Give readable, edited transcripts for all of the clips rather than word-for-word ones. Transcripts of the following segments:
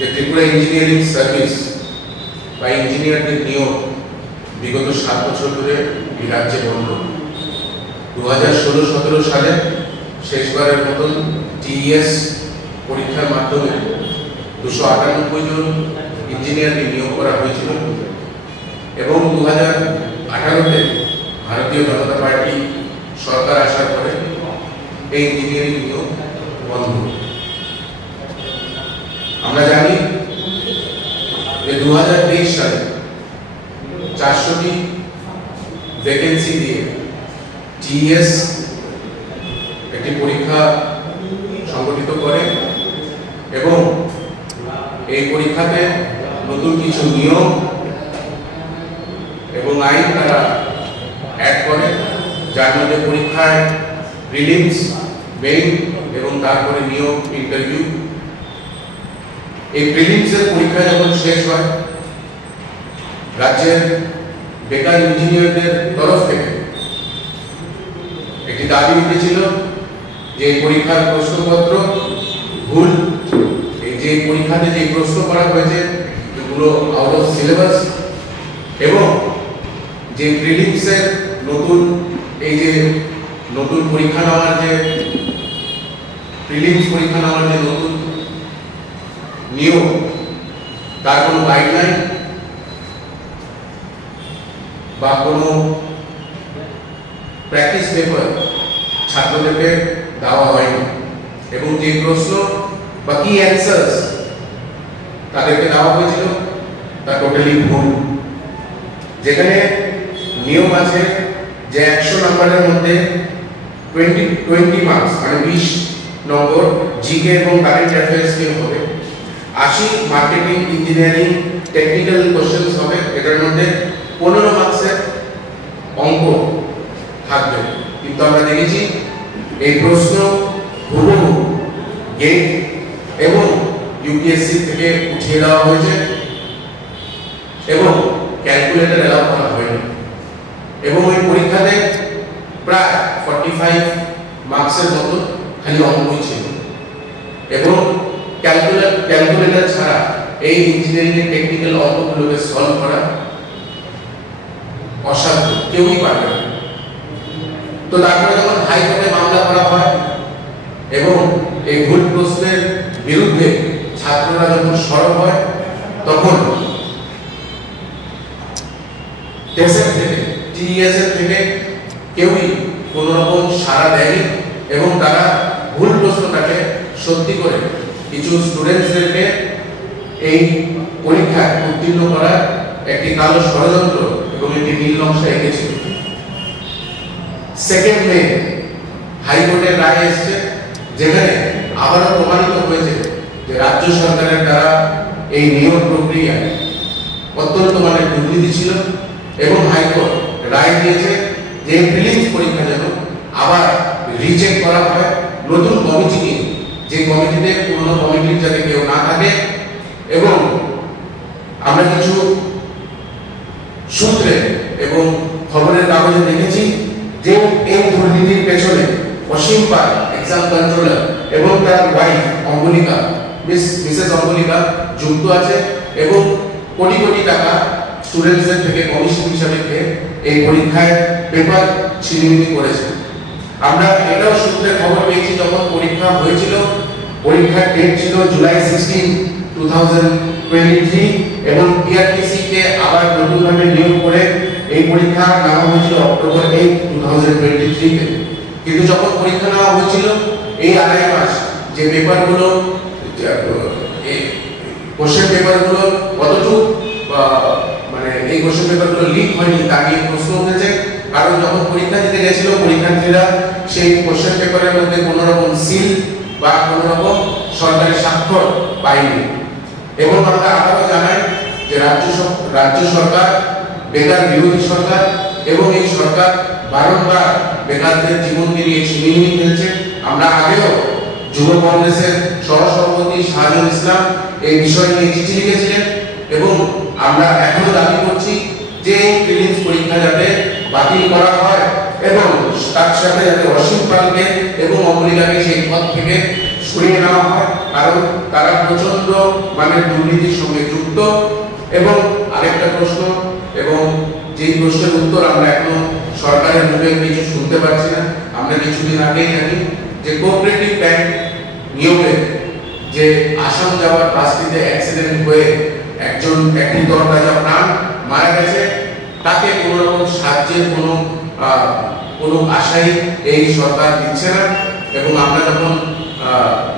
যে Tripura engineering service বা ইঞ্জিনিয়ারদের নিয়োগ বিগত 7 বছর ধরে এই রাজ্যে বন্ধ। 2016-17 সালে শেষবারের মতন টিইএস পরীক্ষার মাধ্যমে 298 জন ইঞ্জিনিয়ারকে নিয়োগ করা হয়েছিল এবং 2018-তে ভারতীয় জনতা পার্টি সরকার আসার পরে এই ইঞ্জিনিয়ারিং নিয়োগ বন্ধ। আমরা জানি যে 2023 সালে 400টি ভ্যাকেন্সি দিয়ে টিইএস একটি পরীক্ষা সংগঠিত করে এবং এই পরীক্ষাতে নতুন কিছু নিয়ম এবং আইন তারা অ্যাড করে, যার মধ্যে পরীক্ষায় প্রিলিমস, মেইন এবং তারপরে নিয়োগ ইন্টারভিউ। এই প্রিলিমসের পরীক্ষা যখন শেষ হয়, রাজ্যের বেকার ইঞ্জিনিয়ারদের তরফ থেকে একটি দাবি উঠেছিল যে পরীক্ষার প্রশ্নপত্র ভুল, এই যে পরীক্ষাতে যে প্রশ্ন করা হয়েছে এগুলো আউট অফ সিলেবাস এবং যে প্রিলিমসের নতুন এই যে নতুন পরীক্ষা নেওয়ার যে প্রিলিমস পরীক্ষা নেওয়ার যে নতুন নিয়ম তার কোনো গাইডলাইন বা কোনো প্র্যাকটিস পেপার ছাত্রদেরকে দেওয়া হয়নি এবং যে প্রশ্ন বা কি অ্যান্সার্স তাদেরকে দেওয়া হয়েছিল তা টোটালি ভুল। যেখানে নিয়ম আছে যে 100 নম্বরের মধ্যে 20 মার্কস মানে 20 নম্বর জিকে এবং কারেন্ট অ্যাফেয়ার্স নিয়ে হবে, 80 মার্কেটিং, ইঞ্জিনিয়ারিং, টেকনিক্যাল কোশ্চেন্স হবে, এটার মধ্যে 15 মার্কসের অঙ্ক থাকবে। কিন্তু আমরা দেখেছি এই প্রশ্ন হুবহু গেট এবং ইউপিএসসি থেকে উঠিয়ে দেওয়া হয়েছে এবং ক্যালকুলেটর এলাও করা হয়নি এবং ওই পরীক্ষাতে প্রায় 45 মার্কসের মতো খালি অঙ্কই ছিল এবং ক্যালকুলেটর ছাড়া এই ইঞ্জিনিয়ারিং এর টেকনিক্যাল অঙ্কগুলোকে সলভ করা অসাধ্য, কেউই পারবে না। তো তারপরে যখন হাইকোর্টে মামলা করা হয় এবং এই ভুল প্রশ্নের বিরুদ্ধে ছাত্ররা যখন সরব হয়, তখন টিইএস এর থেকে কেউই কোনো রকম সাড়া দেয়নি এবং তারা ভুল প্রশ্নটাকে সত্যি করে কিছু স্টুডেন্টসদেরকে এই পরীক্ষায় উত্তীর্ণ করার একটি কালো ষড়যন্ত্র এবং একটি নীল নকশা এঁকেছিল। 2 মে হাইকোর্টের রায় এসেছে, যেখানে আবারও প্রমাণিত হয়েছে যে রাজ্য সরকারের দ্বারা এই নিয়োগ প্রক্রিয়ায় অত্যন্ত মানের দুর্নীতি ছিল এবং হাইকোর্ট রায় দিয়েছে যে প্রিলিমস পরীক্ষা যেন আবার রিচেক করা হয় নতুন কমিটি নিয়ে, যে কমিটিতে পুরনো কমিটির যাতে কেউ না থাকে। এবং আমরা কিছু সূত্রে এবং খবরের কাগজে দেখেছি যে এই দুর্নীতির পেছনে অসীম পাল, এক্সাম কন্ট্রোলার এবং তার ওয়াইফ অঙ্গলিকা, মিসেস অঙ্গলিকা যুক্ত আছে এবং কোটি কোটি টাকা স্টুডেন্টসদের থেকে কমিশন হিসাবে খেয়ে এই পরীক্ষায় পেপার ছিনিমিনি করেছে। আমরা এটাও সূত্রে খবর পেয়েছি যখন পরীক্ষা হয়েছিল, পরীক্ষার ডেট ছিল জুলাই 16, 2023 এবং পিআরটিসি কে আবার নতুনভাবে নিয়োগ করে এই পরীক্ষা নেওয়া হয়েছিল অক্টোবর 8, 2023 তে। কিন্তু যখন পরীক্ষা নেওয়া হয়েছিল এই 2.5 মাস যে পেপারগুলো কোশ্চেন পেপারগুলো কতটুকু মানে এই কোশ্চেন পেপারগুলো লিক হয়নি তা নিয়ে প্রশ্ন উঠেছে, কারণ যখন পরীক্ষা দিতে গেছিল পরীক্ষার্থীরা সেই কোশ্চেন পেপারের মধ্যে কোনো রকম সিল বা কোনো রকম সরকারি স্বাক্ষর পায়নি। এবং আমরা আবারও জানাই যে রাজ্য সরকার বেকার বিরোধী সরকার এবং এই সরকার বারংবার বেকারদের জীবনকে নিয়ে ছিনিমিনি খেলছে। আমরা আগেও যুব কংগ্রেসের সহসভাপতি শাহজাহান ইসলাম এই বিষয় নিয়ে চিঠি লিখেছিলেন এবং আমরা এখনো দাবি করছি যে প্রিলিমস পরীক্ষা যাতে বাতিল করা হয় এবং তার সাথে যাতে অসীম পালকে এবং অমরিকাকে সেই পদ থেকে সরিয়ে নেওয়া হয়, কারণ তারা প্রচন্ড মানে দুর্নীতির সঙ্গে যুক্ত। এবং আরেকটা প্রশ্ন, এবং যেই প্রশ্নের উত্তর আমরা এখনো সরকারের মুখে কিছু শুনতে পাচ্ছি না। আমরা কিছুদিন আগেই জানি যে কোঅপারেটিভ ব্যাংক নিয়োগে যে আসাম যাওয়ার বাসটিতে অ্যাক্সিডেন্ট হয়ে একটি তরতাজা প্রাণ মারা গেছে, তাকে কোনো রকম সাহায্যের কোনো আশাই এই সরকার দিচ্ছে না। এবং আমরা যখন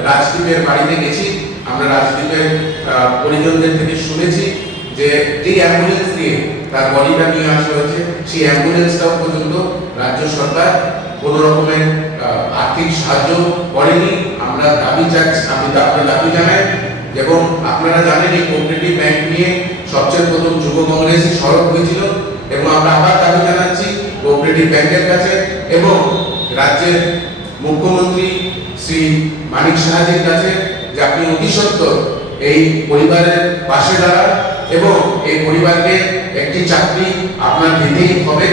রাজদীপের বাড়িতে গেছি, আমরা রাজদীপের পরিজনদের থেকে শুনেছি যে অ্যাম্বুলেন্স দিয়ে তার বডিটা নিয়ে আসা হয়েছে, সেই অ্যাম্বুলেন্সটাও পর্যন্ত রাজ্য সরকার কোনো রকমের আর্থিক সাহায্য করেনি। আমরা দাবি জানাই। এবং আপনারা জানেন এই কোঅপারেটিভ ব্যাংক নিয়ে সবচেয়ে প্রথম যুব কংগ্রেস সরব হয়েছিল, এবং আমরা আবার দাবি জানাচ্ছি কোঅপারেটিভ ব্যাংকের কাছে এবং রাজ্যের মুখ্যমন্ত্রী শ্রী মানিক সাহাজির কাছে যে আপনি অতি সত্বর এই পরিবারের পাশে দাঁড়ান এবং এই পরিবারকে একটি চাকরি আপনার দিতেই হবে।